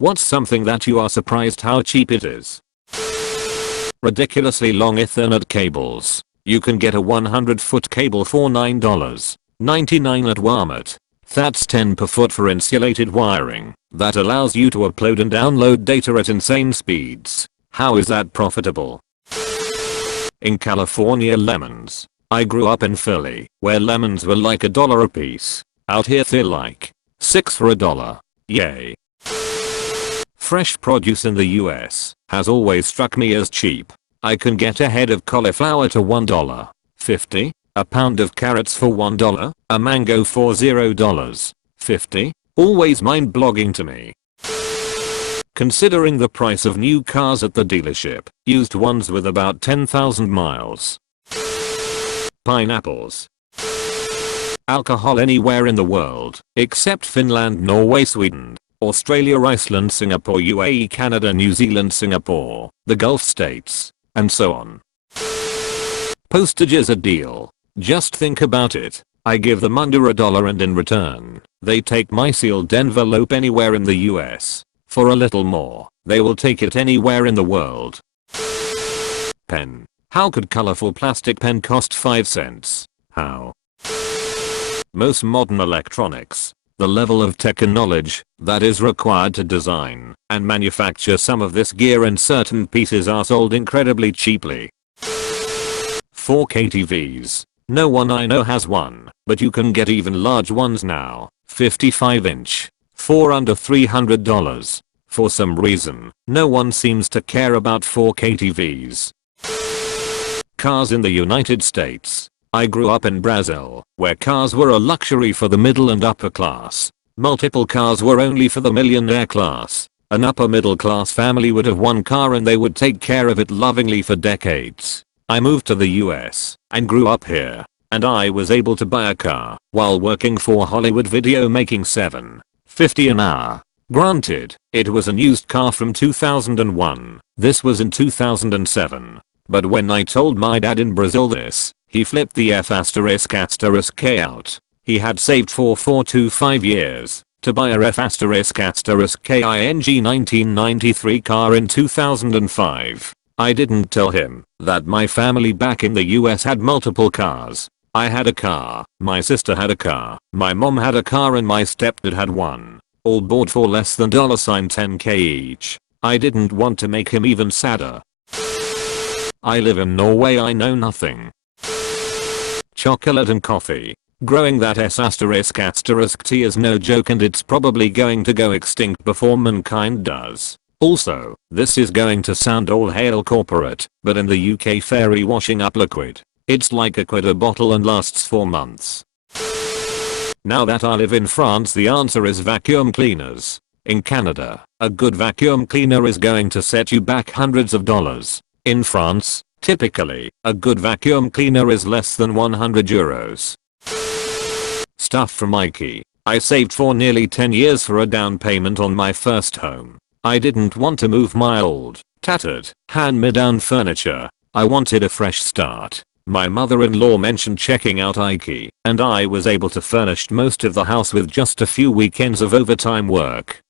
What's something that you are surprised how cheap it is? Ridiculously long Ethernet cables. You can get a 100-foot cable for $9.99 at Walmart. That's 10 per foot for insulated wiring that allows you to upload and download data at insane speeds. How is that profitable? In California, lemons. I grew up in Philly, where lemons were like $1 a piece. Out here they're like 6 for $1. Yay. Fresh produce in the US has always struck me as cheap. I can get a head of cauliflower to $1.50, a pound of carrots for $1, a mango for $0.50. Always mind-blogging to me. Considering the price of new cars at the dealership, used ones with about 10,000 miles. Pineapples. Alcohol anywhere in the world, except Finland, Norway, Sweden, Australia, Iceland, Singapore, UAE, Canada, New Zealand, Singapore, the Gulf states, and so on. Postage is a deal. Just think about it. I give them under $1 and in return, they take my sealed envelope anywhere in the US. For a little more, they will take it anywhere in the world. Pen. How could colorful plastic pen cost 5 cents? How? Most modern electronics. The level of tech and knowledge that is required to design and manufacture some of this gear and certain pieces are sold incredibly cheaply. 4K TVs. No one I know has one, but you can get even large ones now. 55-inch. For under $300. For some reason, no one seems to care about 4K TVs. Cars in the United States. I grew up in Brazil, where cars were a luxury for the middle and upper class. Multiple cars were only for the millionaire class. An upper middle class family would have one car and they would take care of it lovingly for decades. I moved to the US and grew up here, and I was able to buy a car while working for Hollywood Video making $7.50 an hour. Granted, it was a used car from 2001. This was in 2007. But when I told my dad in Brazil this, he flipped the F***K out. He had saved for 4 to 5 years to buy a F***King 1993 car in 2005. I didn't tell him that my family back in the US had multiple cars. I had a car, my sister had a car, my mom had a car and my stepdad had one. All bought for less than $10K each. I didn't want to make him even sadder. I live in Norway, I know nothing. Chocolate and coffee. Growing that **T is no joke and it's probably going to go extinct before mankind does. Also, this is going to sound all hail corporate, but in the UK fairy washing up liquid. It's like £1 a bottle and lasts 4 months. Now that I live in France, the answer is vacuum cleaners. In Canada, a good vacuum cleaner is going to set you back hundreds of dollars. In France, typically, a good vacuum cleaner is less than €100. Stuff from IKEA. I saved for nearly 10 years for a down payment on my first home. I didn't want to move my old, tattered, hand-me-down furniture. I wanted a fresh start. My mother-in-law mentioned checking out IKEA, and I was able to furnish most of the house with just a few weekends of overtime work.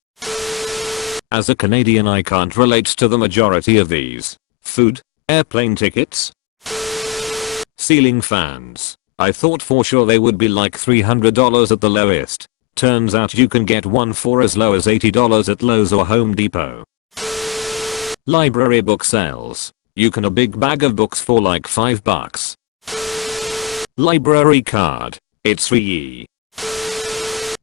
As a Canadian, I can't relate to the majority of these. Food, airplane tickets, ceiling fans. I thought for sure they would be like $300 at the lowest. Turns out you can get one for as low as $80 at Lowe's or Home Depot. Library book sales. You can a big bag of books for like $5. Library card. It's free.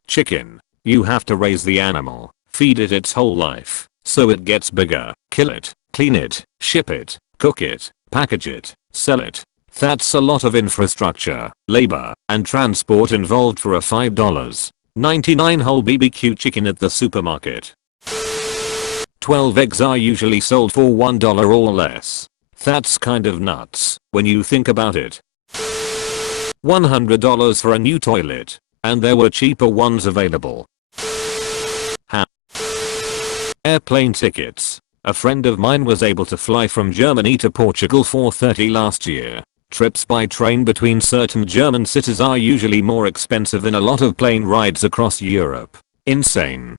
Chicken. You have to raise the animal, feed it its whole life, so it gets bigger, kill it, clean it, ship it, cook it, package it, sell it. That's a lot of infrastructure, labor, and transport involved for a $5.99 whole BBQ chicken at the supermarket. 12 eggs are usually sold for $1 or less. That's kind of nuts when you think about it. $100 for a new toilet, and there were cheaper ones available. Airplane tickets. A friend of mine was able to fly from Germany to Portugal for $30 last year. Trips by train between certain German cities are usually more expensive than a lot of plane rides across Europe. Insane.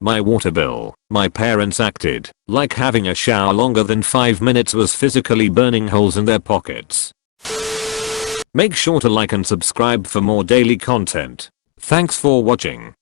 My water bill. My parents acted like having a shower longer than 5 minutes was physically burning holes in their pockets. Make sure to like and subscribe for more daily content. Thanks for watching.